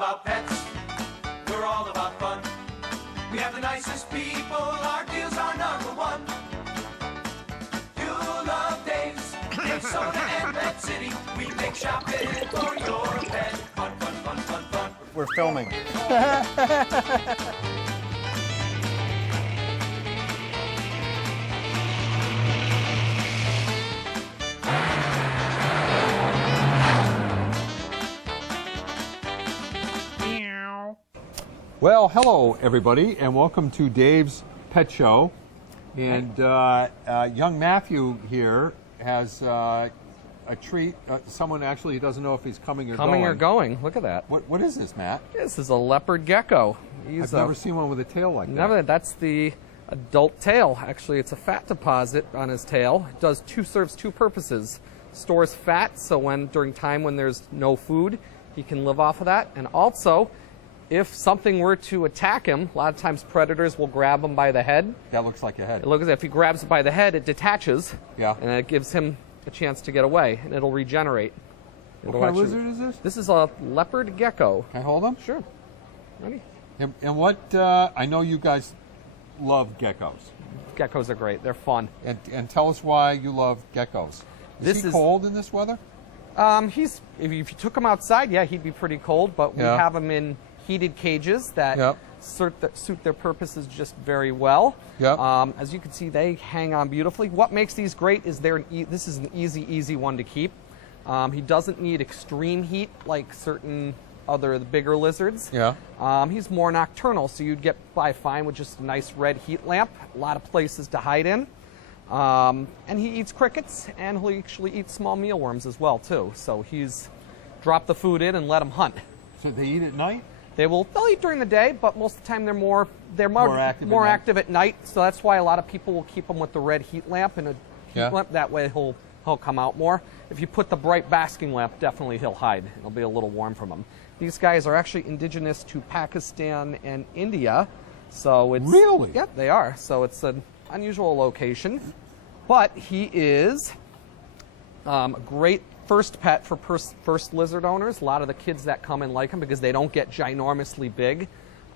about pets. We're all about fun. We have the nicest people. Our deals are number one. You'll love Dave's, Dave Soda and Pet City. We make shopping for your pet fun, fun, fun, fun, fun. We're filming. Well, hello everybody, and welcome to Dave's Pet Show. And young Matthew here has a treat. Someone actually doesn't know if he's coming or going. Coming or going. Look at that. What is this, Matt? This is a leopard gecko. I've never seen one with a tail like that. Never. That's the adult tail. Actually, it's a fat deposit on his tail. It serves two purposes. Stores fat, so during time when there's no food, he can live off of that. And also, if something were to attack him, a lot of times predators will grab him by the head. That looks like a head. It looks as if he grabs it by the head, it detaches. Yeah. And it gives him a chance to get away, and it'll regenerate. What kind of lizard is this? This is a leopard gecko. Can I hold him? Sure. Ready? And what, I know you guys love geckos. Geckos are great. They're fun. And tell us why you love geckos. Is he cold in this weather? If you took him outside, yeah, he'd be pretty cold, but we have him in heated cages that suit their purposes just very well. Yep. As you can see, they hang on beautifully. What makes these great is this is an easy one to keep. He doesn't need extreme heat like certain the bigger lizards. Yeah. He's more nocturnal, so you'd get by fine with just a nice red heat lamp. A lot of places to hide in. And he eats crickets, and he'll actually eat small mealworms as well too. So he's drop the food in and let him hunt. So they eat at night? They'll eat during the day, but most of the time they're more active at night. So that's why a lot of people will keep them with the red heat lamp and a heat lamp. That way he'll come out more. If you put the bright basking lamp, definitely he'll hide. It'll be a little warm from him. These guys are actually indigenous to Pakistan and India. So it's really? Yep, they are. So it's an unusual location, but he is a great first pet for first lizard owners. A lot of the kids that come in like them because they don't get ginormously big.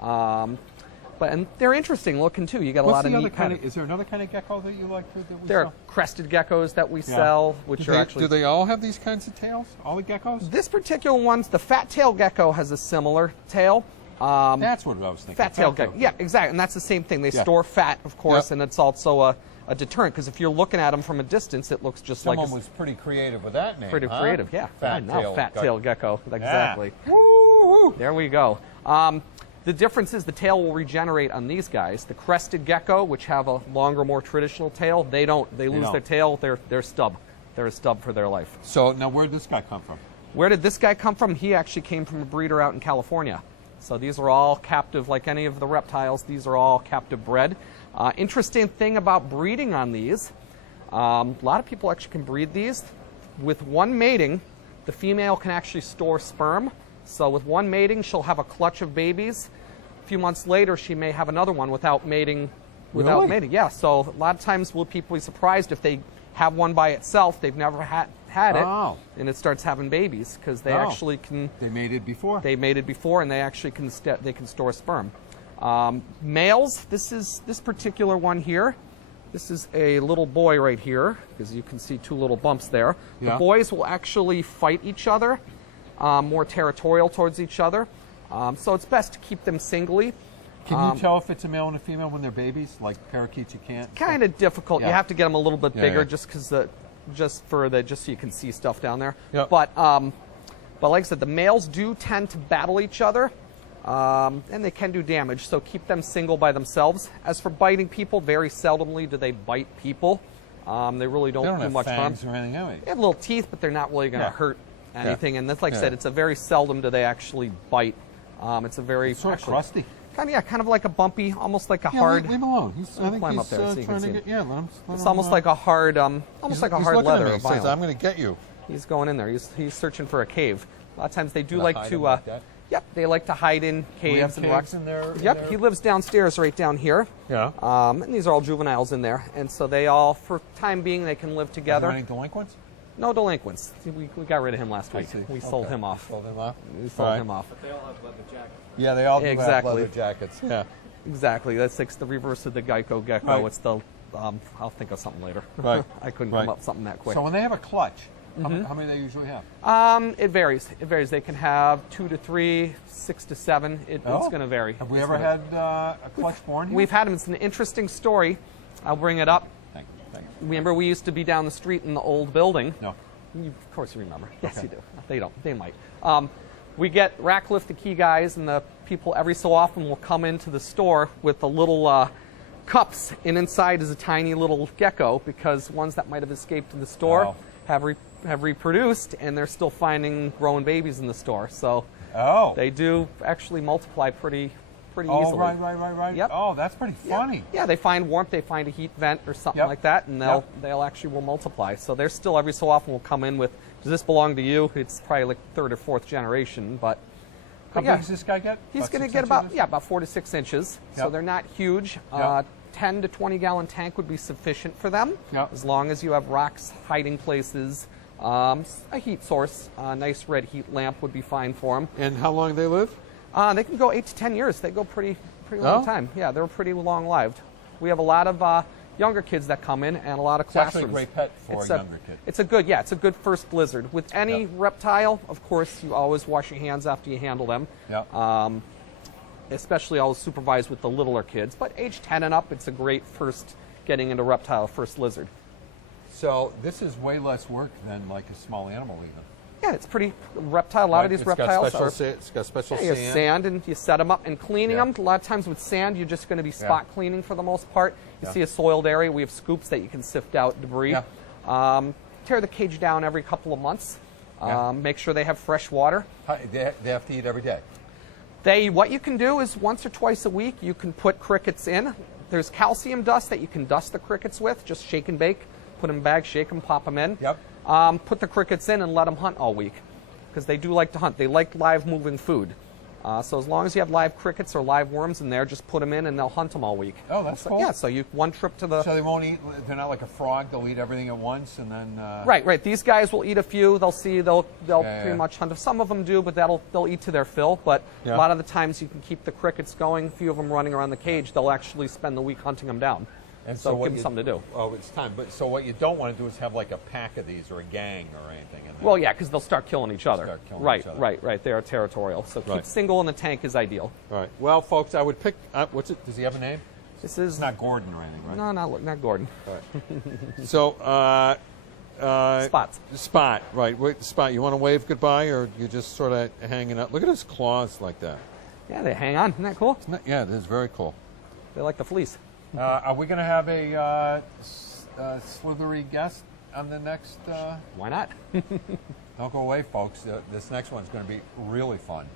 And they're interesting looking too. You got a lot of neat Is there another kind of gecko that you like that we There sell? are crested geckos that we sell, which are actually... Do they all have these kinds of tails? All the geckos? This particular one, the fat-tailed gecko has a similar tail. That's what I was thinking. Fat-tailed gecko. Yeah, exactly. And that's the same thing. They store fat, of course, and it's also a deterrent, because if you're looking at them from a distance, it looks just Someone was pretty creative with that name. Pretty creative, yeah. Fat-tailed gecko. Exactly. Yeah. Woo-hoo. There we go. The difference is the tail will regenerate on these guys. The crested gecko, which have a longer, more traditional tail, they don't. They lose their tail. They're stub. They're a stub for their life. So now, where did this guy come from? Where did this guy come from? He actually came from a breeder out in California. So these are all captive, like any of the reptiles. These are all captive bred. Interesting thing about breeding on these, a lot of people actually can breed these. With one mating, the female can actually store sperm. So with one mating, she'll have a clutch of babies. A few months later, she may have another one without mating. Really? Yeah. So a lot of times, will people be surprised if they have one by itself? They've never had it, and it starts having babies because they actually can. They mated before. They mated before, and they actually can store sperm. Males. This particular one here. This is a little boy right here, because you can see two little bumps there. Yeah. The boys will actually fight each other. More territorial towards each other. So it's best to keep them singly. Can you tell if it's a male and a female when they're babies? Like parakeets, you can't? Kind of difficult. Yeah. You have to get them a little bit bigger just so you can see stuff down there. Yep. But like I said, the males do tend to battle each other, and they can do damage. So keep them single by themselves. As for biting people, very seldomly do they bite people. They really don't do much harm. They don't have fangs or anything, have They have little teeth, but they're not really going to hurt anything. And that's like I said, it's a very seldom do they actually bite. It's a very sort of crusty. Kind of like a bumpy, almost like a hard. Leave him alone. I think climb he's up there so you can see him. let him. It's almost like a hard, he's hard looking leather. At me. He says, "I'm going to get you." He's going in there. He's searching for a cave. A lot of times they do like to. Like that? Yep, they like to hide in caves and rocks. In there, yep, he lives downstairs, right down here. Yeah. And these are all juveniles in there, and so they all, for time being, they can live together. Are there any delinquents? No delinquents. We got rid of him last I week. see. We sold Okay. him off. Sold him off? We sold All right. him off. But they all have leather jackets. Yeah, they all do have Exactly. leather jackets. Yeah. Exactly. That's like the reverse of the Geico Gecko. Right. It's the, I'll think of something later. Right. I couldn't Right. come up with something that quick. So when they have a clutch, how many do they usually have? It varies. It varies. They can have 2 to 3, 6 to 7. It's going to vary. Have we It's ever gonna- had a clutch born here? We've had them. It's an interesting story. I'll bring it up. Thank you. Thank you. Remember, we used to be down the street in the old building. No. Of course you remember. Yes, Okay. you do. They don't. They might. We get rack lift the key guys, and the people every so often will come into the store with the little cups, and inside is a tiny little gecko, because ones that might have escaped in the store Oh. have reproduced, and they're still finding growing babies in the store. So Oh. they do actually multiply pretty Oh, easily. right. Yep. Oh, that's pretty funny. Yeah, they find warmth, they find a heat vent or something Yep. like that, and they'll actually will multiply. So they're still every so often will come in with, does this belong to you? It's probably like 3rd or 4th generation, but How yeah, big does this guy get? he's going to 6 get about inches? about 4 to 6 inches. So Yep. they're not huge. Yep. 10 to 20 gallon tank would be sufficient for them, Yep. as long as you have rocks, hiding places, a heat source, a nice red heat lamp would be fine for them. And how long do they live? They can go 8 to 10 years. They go pretty long Oh? time. Yeah, they're pretty long-lived. We have a lot of younger kids that come in, and a lot of It's actually a classrooms. great pet for It's a younger kid. It's a good first blizzard. With any Yeah. reptile, of course, you always wash your hands after you handle them. Yeah. Especially always supervised with the littler kids. But age 10 and up, it's a great first getting into reptile, first lizard. So this is way less work than like a small animal even. Yeah, it's pretty reptile. A lot of these reptiles are. It's got special Yeah, you have sand, and you set them up, and cleaning Yeah. them. A lot of times with sand, you're just going to be spot cleaning for the most part. You Yeah. see a soiled area, we have scoops that you can sift out debris. Yeah. Tear the cage down every couple of months. Yeah. Make sure they have fresh water. They have to eat every day. What you can do is once or twice a week, you can put crickets in. There's calcium dust that you can dust the crickets with. Just shake and bake. Put them in bags, shake them, pop them in. Yep. Put the crickets in and let them hunt all week, because they do like to hunt. They like live moving food. So as long as you have live crickets or live worms in there, just put them in and they'll hunt them all week. Oh, that's So- cool. Yeah, so you one trip to the... So they won't eat. They're not like a frog. They'll eat everything at once and then. Right. These guys will eat a few. They'll Yeah. pretty much hunt. Some of them do, but they'll eat to their fill. But Yeah. a lot of the times you can keep the crickets going. A few of them running around the cage. They'll actually spend the week hunting them down. And so what give them something to do. Oh, it's time. But so what you don't want to do is have like a pack of these or a gang or anything. In there. Well, yeah, because they'll start killing each other. Start killing right, each other. right. They are territorial. So keep Right. single in the tank is ideal. All right. Well, folks, I would pick. What's it? Does he have a name? This is It's not Gordon or anything, right? no, not Gordon. So, Spots. Spot, right? Wait, Spot. You want to wave goodbye, or you just sort of hanging out? Look at his claws like that. Yeah, they hang on. Isn't that cool? Yeah, it is very cool. They like the fleece. Are we going to have a slithery guest on the next? Why not? Don't go away, folks. This next one's going to be really fun.